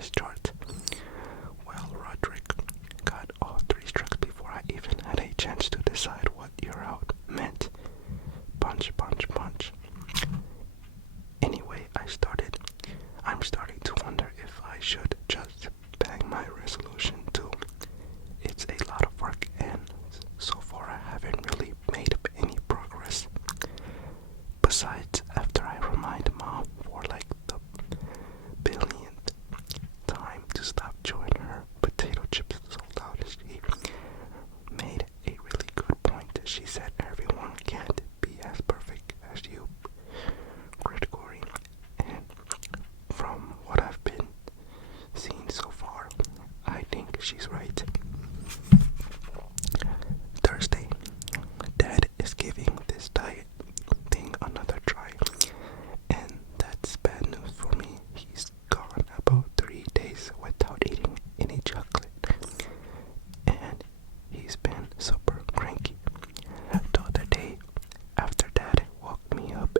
his chart. Well, Roderick got all 3 strikes before I even had a chance to decide what "you're out" meant. Punch, punch, punch. Anyway, I'm starting to wonder if I should just bang my resolution too. It's a lot of work, and so far I haven't really made any progress. Besides, after I remind Mom for like the billionth time to stop chewing her potato chips so loud, she made a really good point. She said everyone can't be as perfect as you, Gregory, and from what I've been seeing so far, I think she's right. Thursday, Dad is giving this diet thing another try, and that's bad news for me. He's gone about 3 days without eating any chocolate, and he's been super cranky. The other day, after Dad woke me up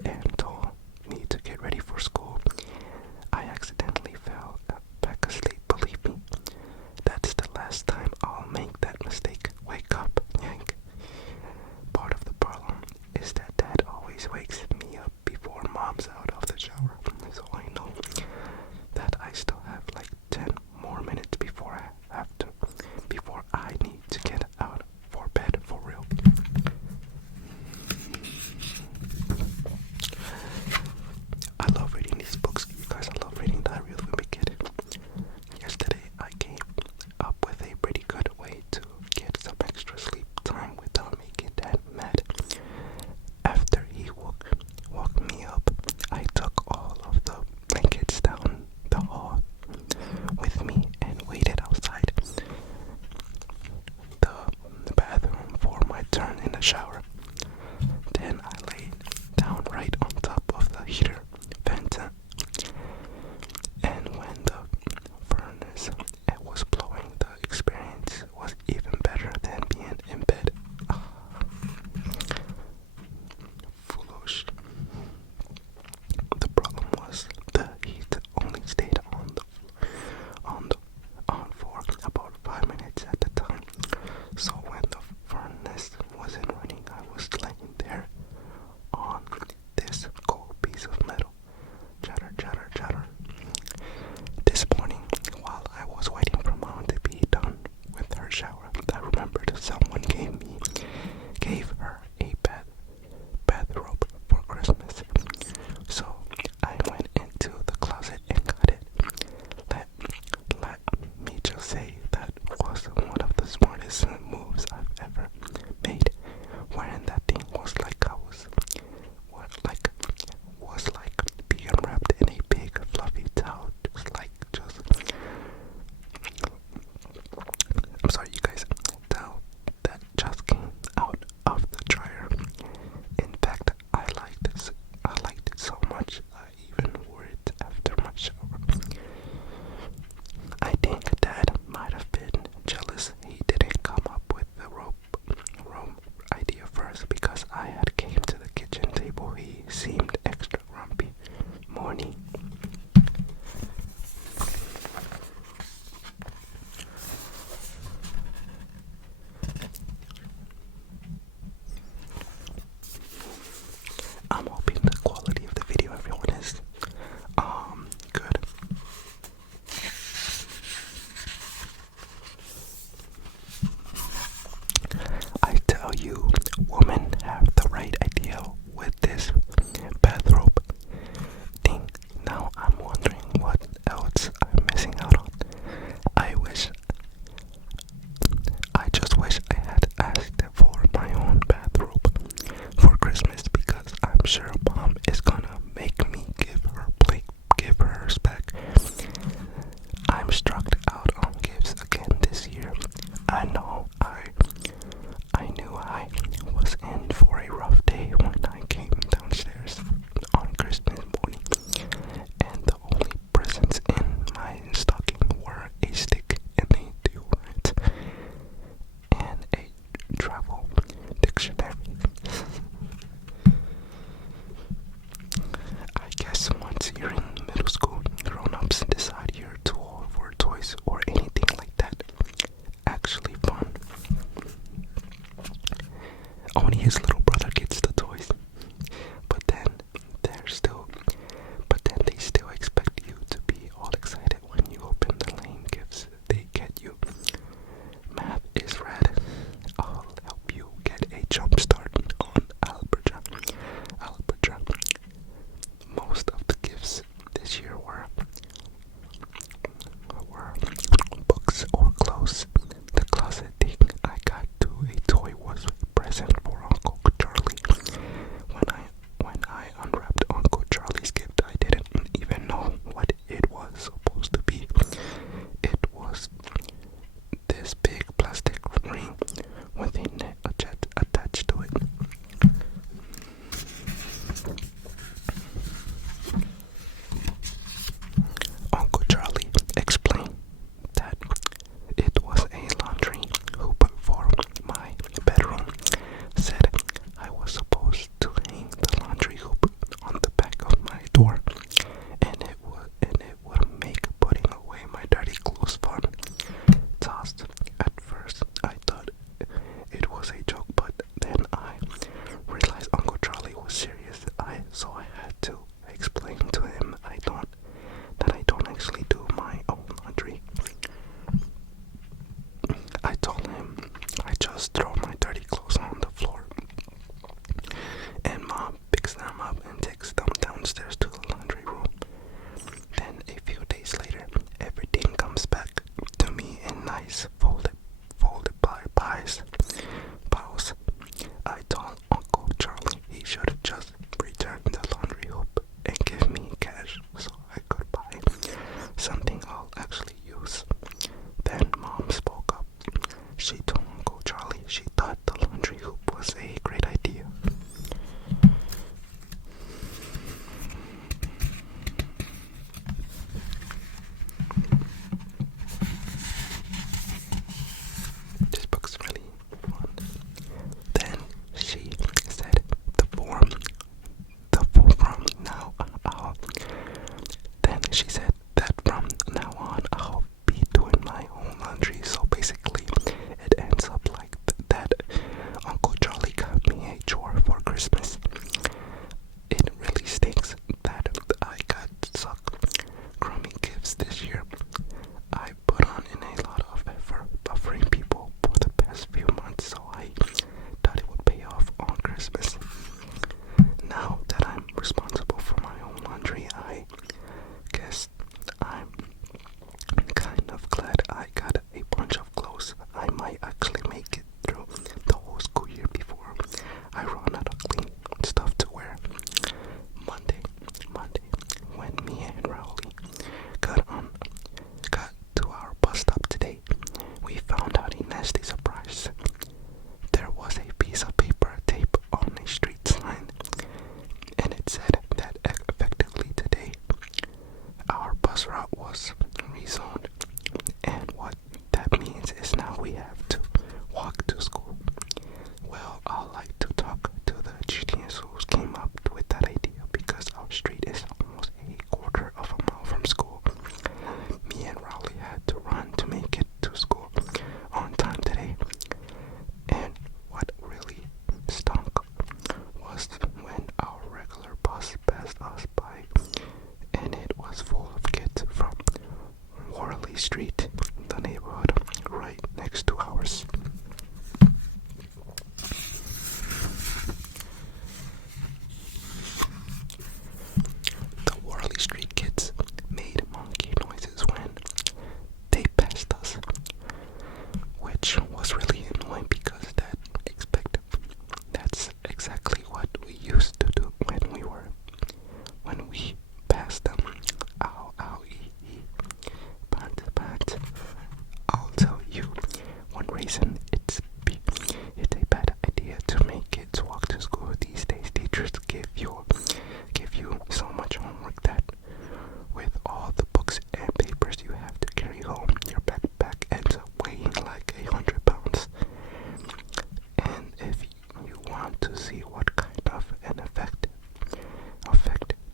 want to see what kind of an effect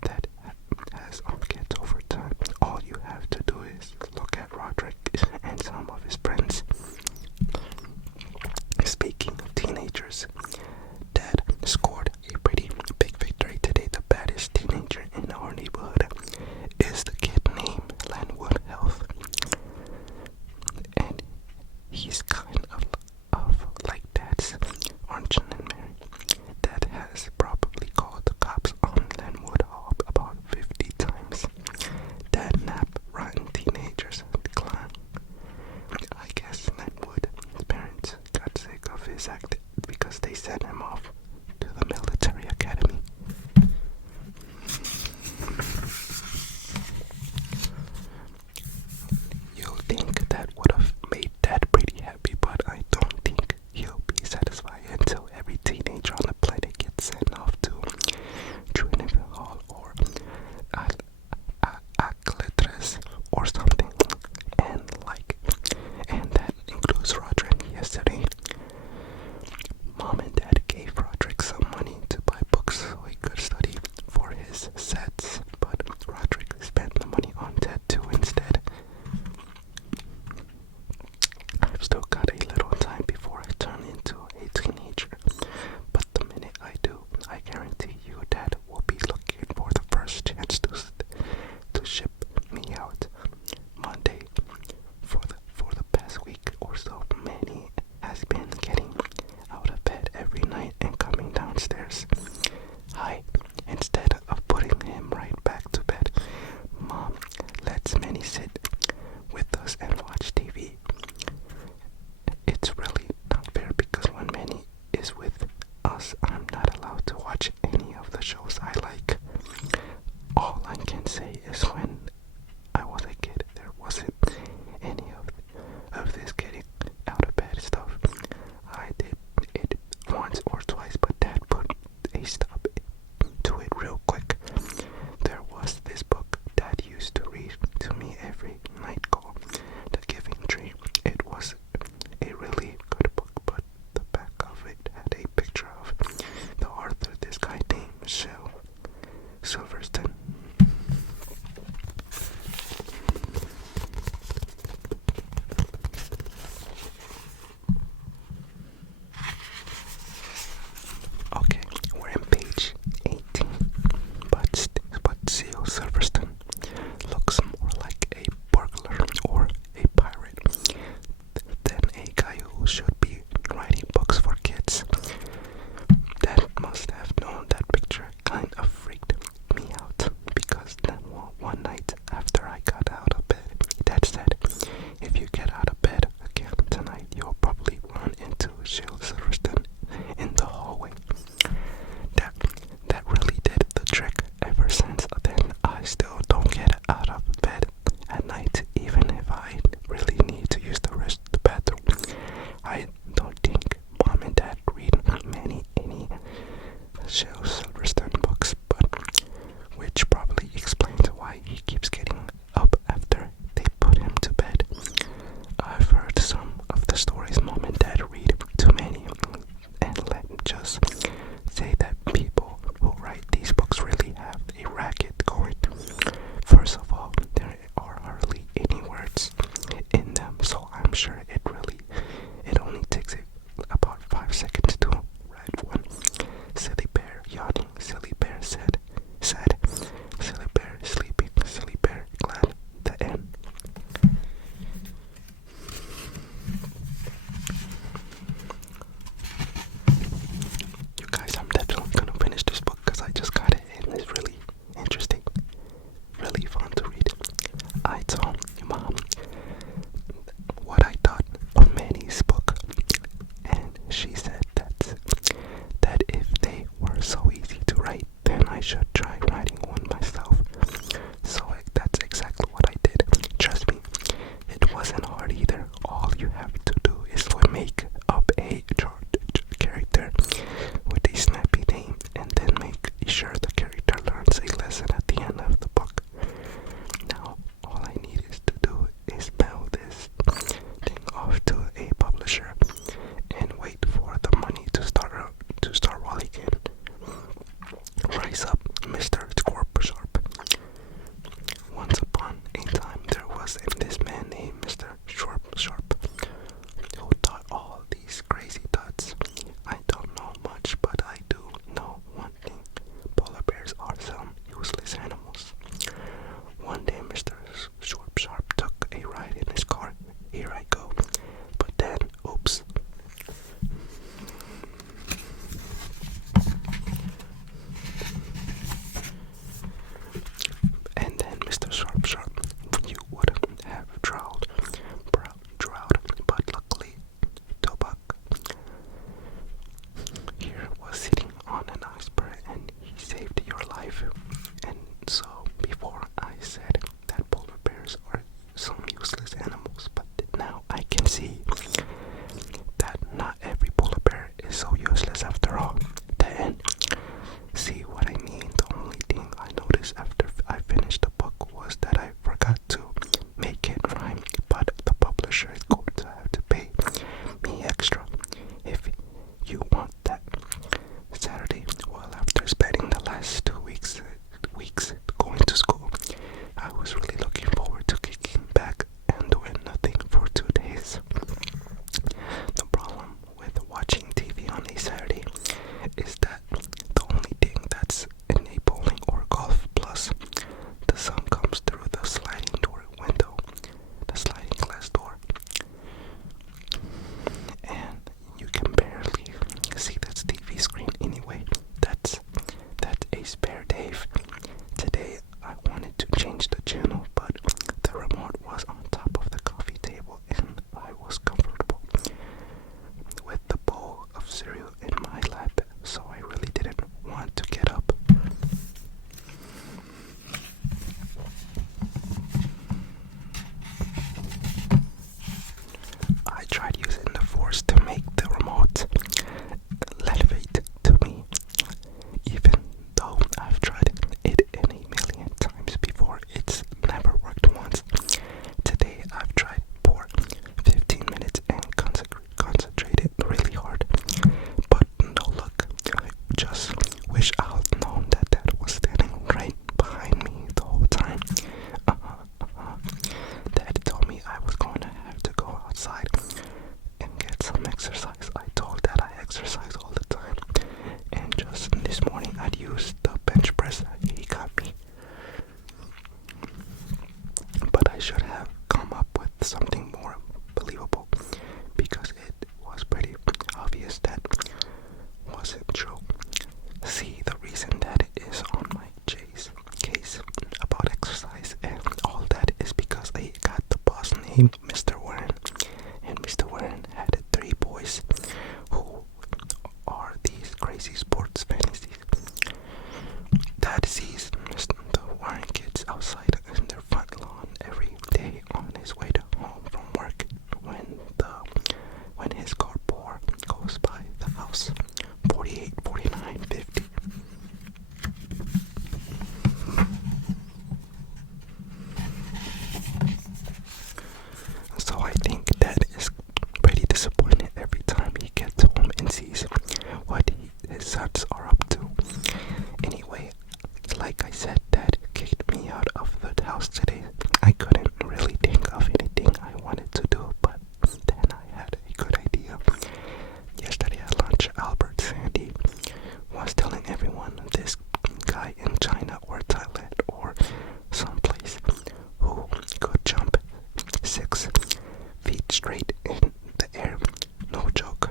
that has on kids over time, all you have to do is look at Roderick and some of his friends. Speaking of teenagers, Dad scored a pretty big victory today. The baddest teenager in our neighborhood is the kid named Lenwood Health. And he's kind of like Dad's Arjun and Mary. Dad has probably called the cops on Lenwood about 50 times. Dad nap rotten teenagers decline. I guess Lenwood's parents got sick of his act because they sent him off to the military academy. You'll think that would have made Dad pretty happy, but I don't think he'll be satisfied until every teenager on the planet gets sent off to Trinity Hall or Acletres or something. And that includes Roderick. Yesterday, Mom and Dad gave Roderick some money to buy books so he could study for his sets, but Roderick spent the money on tattoo instead. I've still got a little time before I turn into a teenager, but the minute I do, I guarantee you Dad will be looking for the first chance to ship me out. Monday, for the past week or so, Manny has been getting out of bed every night and coming downstairs. Hi, instead of putting him right back to bed, Mom lets Manny sit with us and watch TV. It's really not fair because when Manny is with us, I'm not allowed to watch any of the shows I like. All I can say is when I was a kid, there wasn't any of this getting out of bed stuff. I did it once or twice, but Dad put a stop to it real quick. There was this book Dad used to read to me every night called The Giving Tree. It was a really good book, but the back of it had a picture of the author, this guy named Shel Silverstein. Okay, we're in page 18, but Seal Silverstone looks more like a burglar or a pirate than a guy who should be writing books for kids. Dad must have known that picture kind of freaked me out because then one night after I got out of bed, Dad said, "If you get out of bed again tonight, you'll probably run into Shel Silverstone in the hallway." That really did the trick. Ever since then, I still don't get out of bed at night, even if I really need to use the bathroom. I don't think Mom and Dad read any Shel Silverstone books, but which probably explains why he keeps getting up after they put him to bed. I've heard some of the stories Mom and Dad read to many, and let me just say that people who write these books really have a racket going. First of all, there are hardly any words in them, so I'm sure it only takes about 5 seconds to write one silly bear yawning was telling everyone this guy in China or Thailand or someplace who could jump 6 feet straight in the air. No joke.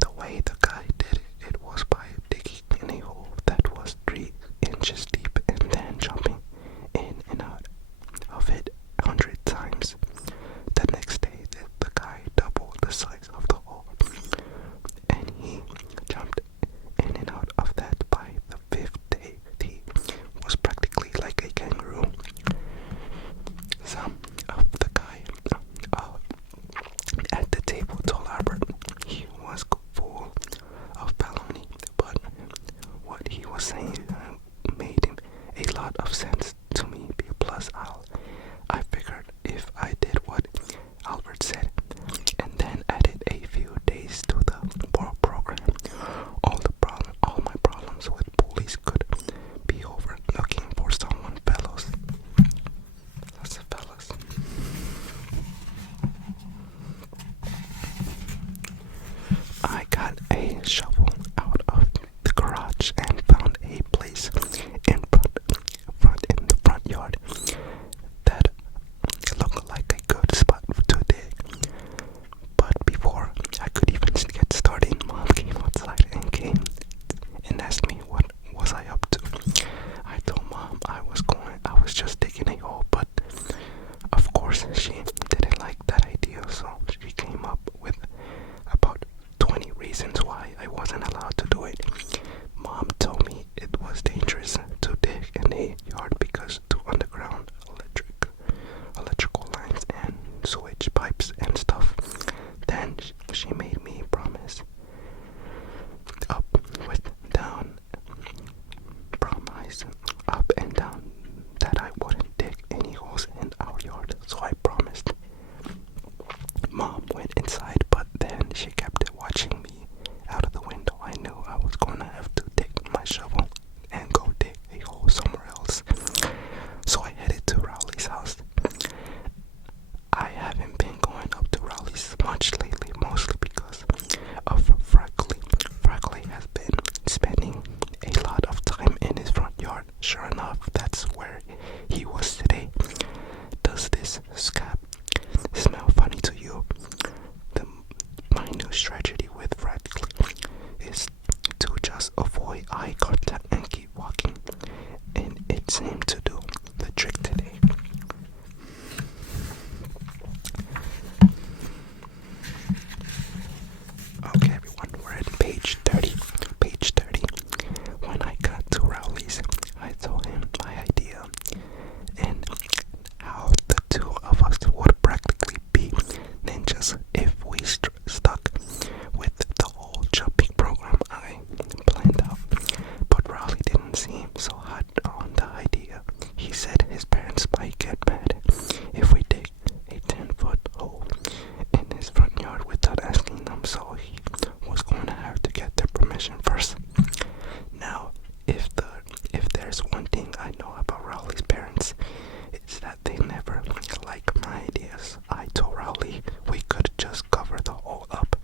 The way the guy did it, it was by digging in a hole that was 3 inches deep and then jumping in and out of it 100 times. The next day, the guy doubled the size of the hole, and he jumped in and out of that by the 5th day. He was practically like a kangaroo. Some of the guy at the table told Albert he was full of baloney, but what he was saying made a lot of sense to me. Plus, I figured if I did what Albert said and then added a few days to the program, all my problems with bullies could be over. Looking for someone, fellows. That's the fellas. I got a shovel out of the garage and found a place in the front yard that looked like a good spot to dig. But before I could even get started, Mom came outside and asked me what was I up to. I told Mom I was just digging a hole, but of course she didn't like that idea, so she came up with about 20 reasons why I wasn't allowed to do it. Mom told me it was dangerous to dig in a yard because two underground electrical lines and sewage pipes and stuff. Then she made me promise up and down that I wouldn't dig any holes in our yard. So I promised. Mom went inside, but then she kept watching me out of the window. I knew I was gonna have to take my shovel and go dig a hole somewhere else. So I headed to Rowley's house. I haven't been going up to Rowley's much lately, mostly because of Freckly. Freckly has been spending a lot of time in his front yard. Sure enough, that's where he was today. Does this scab smell funny to you? My new strategy with Freckly is to just avoid eye contact and keep walking, and it seemed to do the trick today. Okay, everyone, we're at page 30. Page 30. When I got to Rowley's, I told him my idea and how the two of us would practically be ninjas if we stuck with the whole jumping program I planned out. But Rowley didn't seem so hot on the idea. He said his parents might get mad if we dig a 10-foot hole in his front yard without asking them, so he was going to have to get their permission first. Now, if there's one thing I know about Rowley's parents, it's that they never like my ideas. I told Rowley we could just cover the hole up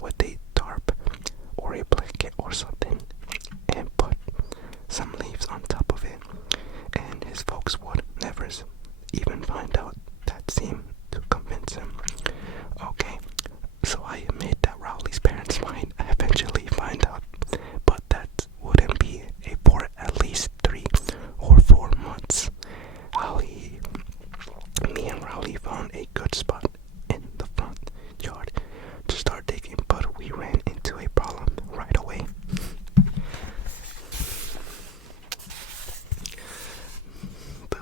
with a tarp or a blanket or something and put some leaves on top of it, and his folks would never even find out. That seemed to convince him. Okay, so I admit that Rowley's parents might eventually find out, but that wouldn't be for at least 3 or 4 months. Me and Rowley found a good spot in the front yard to start digging, but we ran into a problem right away. The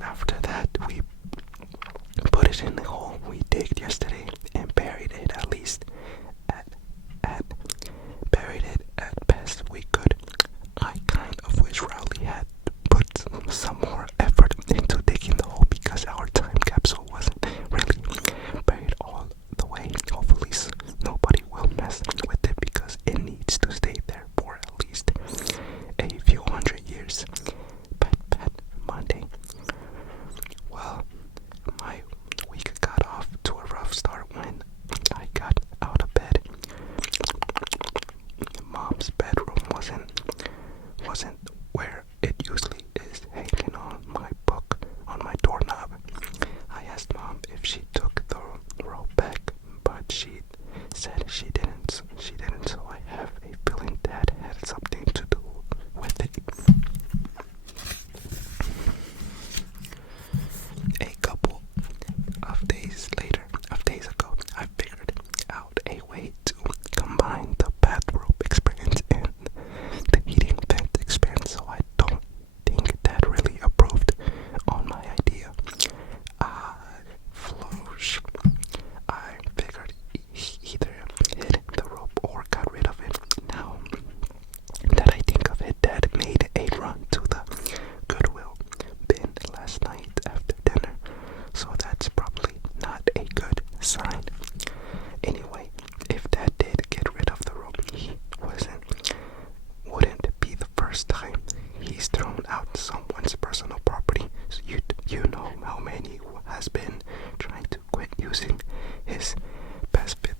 After that, we put it in the hole we digged yesterday and buried it at buried it at best we could. I kind of wish Rowley had put some more effort into digging the hole because our time capsule wasn't really buried all the way. Hopefully nobody will mess with it because it needs to stay there for at least a few hundred years. Pat Monday. Well, my week got off to a rough start when I got out of bed. Mom's bedroom wasn't where it usually is, hanging on my doorknob. I asked Mom if she took the rope back, but she said she didn't. So I have a feeling Dad had something to do with it. A couple of days ago, I figured out a way to combine the bathrobe experience and the heating vent experience, so I don't think Dad really approved on my idea. Flourish. I figured he either hid the rope or got rid of it. Now that I think of it, Dad made a run to the Goodwill bin last night after dinner, so that's probably not a good sign. Anyway, if Dad did get rid of the rope, he wouldn't be the first time he's thrown out someone's personal property. So you know how many has been trying to quit using his path bit.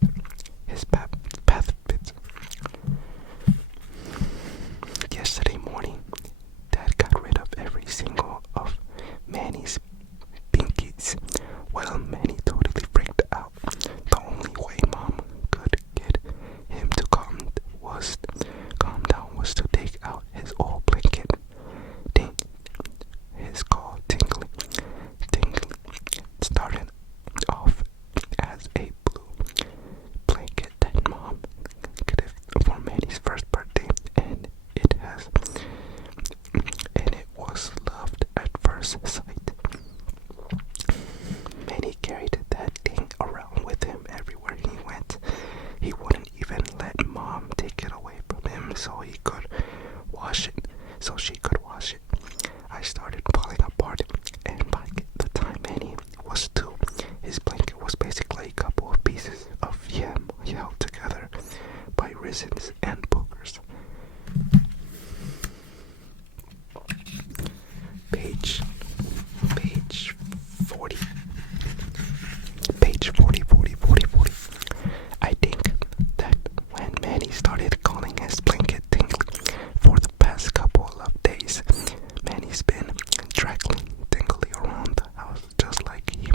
Yesterday morning, Dad got rid of every single of Manny's binkies. Well, Manny totally freaked out. The only way Mom could get him to calm down was to take out his old blanket. His call tingling. It started off as a blue blanket that Mom gifted for Manny's first birthday, and it was loved at first sight. Manny carried that thing around with him everywhere he went. He wouldn't even let Mom take it away from him so she could wash it. I started falling apart, and by the time Manny was 2, his blanket was basically a couple of pieces of yam held together by resins and boogers. Page 40. Page 40. I think that when Manny started calling his blanket tingly for the past couple of days, Manny's been dragging tingly around the house just like he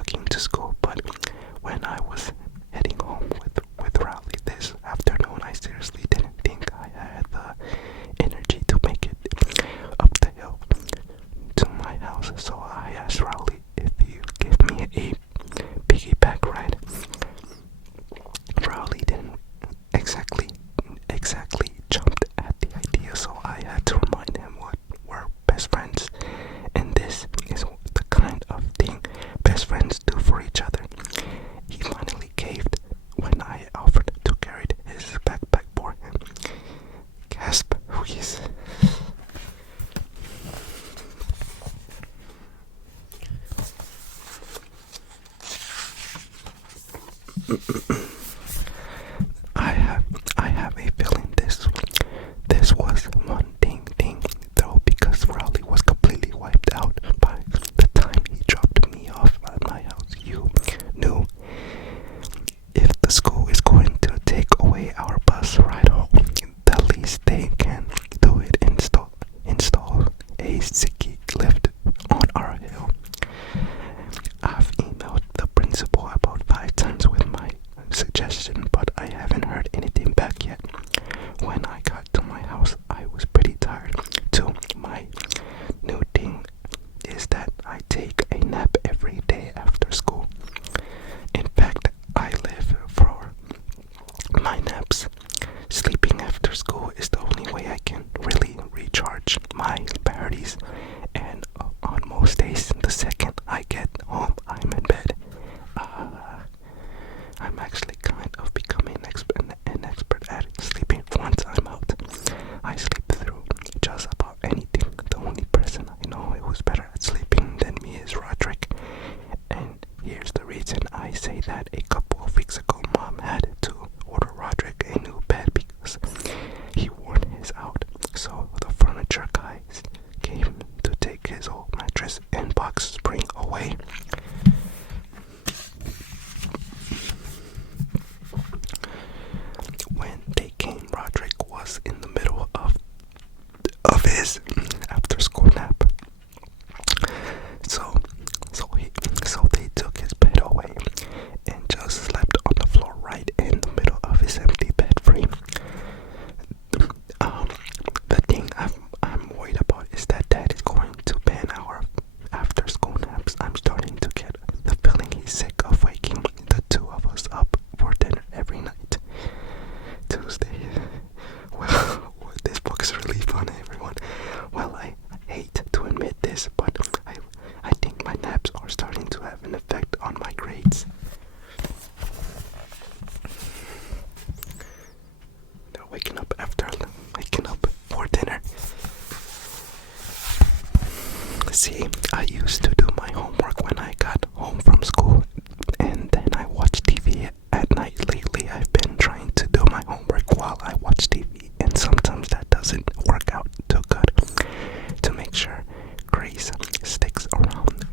walking to school, but when I was heading home with Rowley this afternoon, I seriously didn't think I had the energy to make it up the hill to my house, so I asked Rowley if you give me a piggyback ride. Rowley didn't exactly jumped at the idea, so I had to remind him what we're best friends, and this is the kind of thing best friends do for each other. He finally caved when I offered to carry his backpack for him. Gasp, wheeze. I have a feeling this was one thing though, because Rowley was completely wiped out by the time he dropped me off at my house. You knew if the school is going to take away our bus ride home, the least they can do is install a sticky lift on our hill. I've emailed the principal about 5 times with my suggestion, but I haven't heard anything back yet. When I got to my house, I was pretty tired too. My new thing is that I take a nap every day after school. In fact, I live for my naps. Sleeping after school is the only way I can really recharge my batteries, and on most days, the second I get home, I'm in bed. I'm actually kind of becoming an expert at sleeping once I'm out. I sleep through just about anything. The only person I know who's better at sleeping than me is Roderick. And here's the reason I say that. A couple of weeks ago, Mom had to order Roderick a new bed because he wore his out. So the furniture guys came to take his old mattress and box spring away. When they came, Roderick was in the middle of his after school nap. So they took his bed away and just slept on the floor right in the middle of his empty bed frame. The thing I'm worried about is that Dad is going to ban our after school naps. I'm starting to get the feeling he's sick of waking the two of us up for dinner every night. Tuesday. Well, this book is really fun, everyone. Well, I hate to admit this, but I think my naps are starting to have an effect on my grades. They're waking up for dinner. See, I used to do my homework when I got home from school, and then I watch TV at night. Lately, I've been trying to do my homework while I watch TV, and sometimes that doesn't work out too good. To make sure Grace sticks around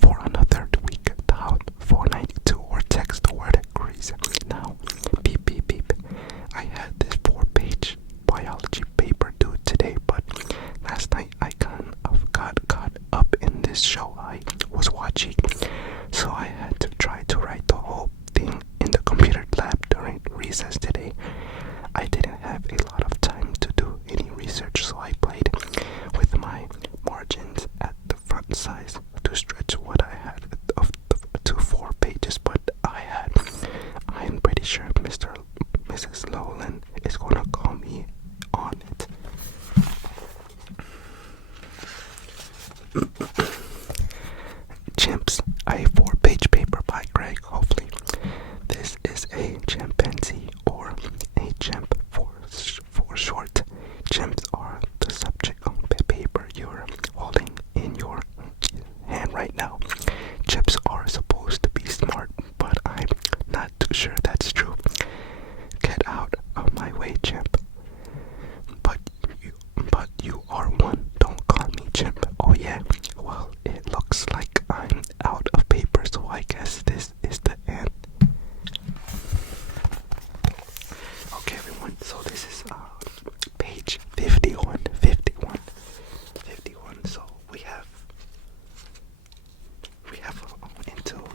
for another week, dial 492 or text the word Grace now. Beep beep beep. I had this 4-page biology paper due today, but last night I kind of got caught up in this show I was watching, so I had to try to write the whole thing in the computer lab during recess today. I didn't have a lot of time to do any research, so I played with my margins at the front size to stretch what I had to 4 pages, but I'm pretty sure Mrs. Lowland is gonna call me on it. Chimps, a 4-page paper by Greg Hopefully. This is a chimpanzee, or a chimp for short. Chimps are the subject of the paper you're holding in your hand right now. Chimps are supposed to be smart, but I'm not too sure that's true. Get out of my way, chimp. But you are one. Don't call me chimp. Oh yeah. Well, it looks like I'm out of paper, so I guess this is the end. Okay, everyone. So this is page 51. So we have until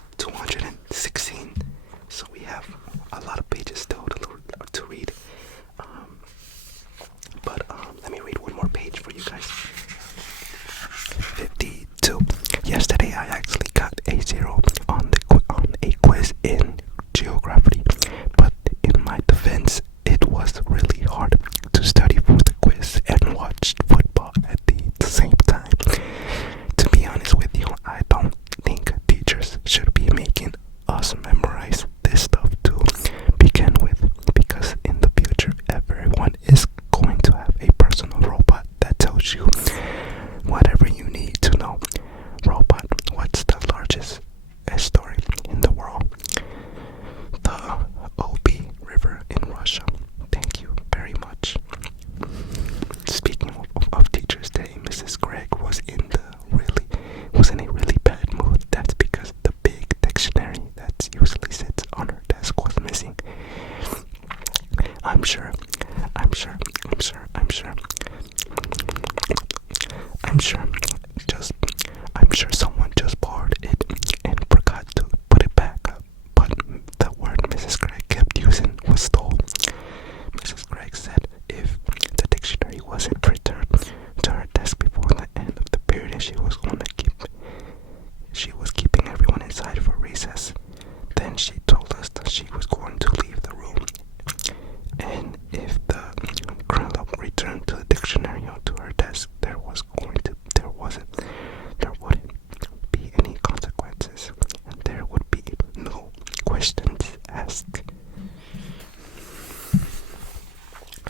questions asked.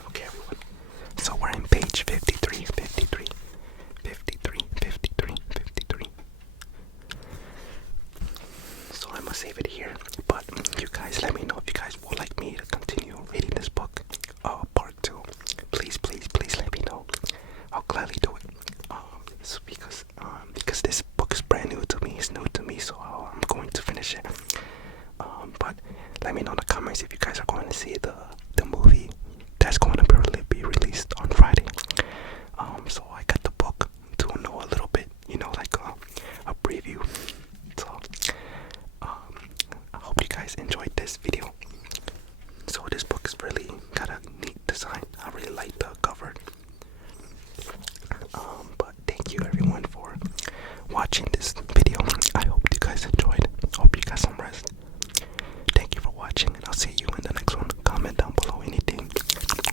Okay, everyone. So we're in page 53, 53, 53, 53, 53. So I'm gonna save it here. But you guys, let me know if you guys would like me to continue reading this book, part 2. Please, please, please let me know. I'll gladly do it. Because this book is brand new to me. It's new to me, so I'm going to finish it. But let me know in the comments if you guys are going to see the movie that's going to be released on Friday.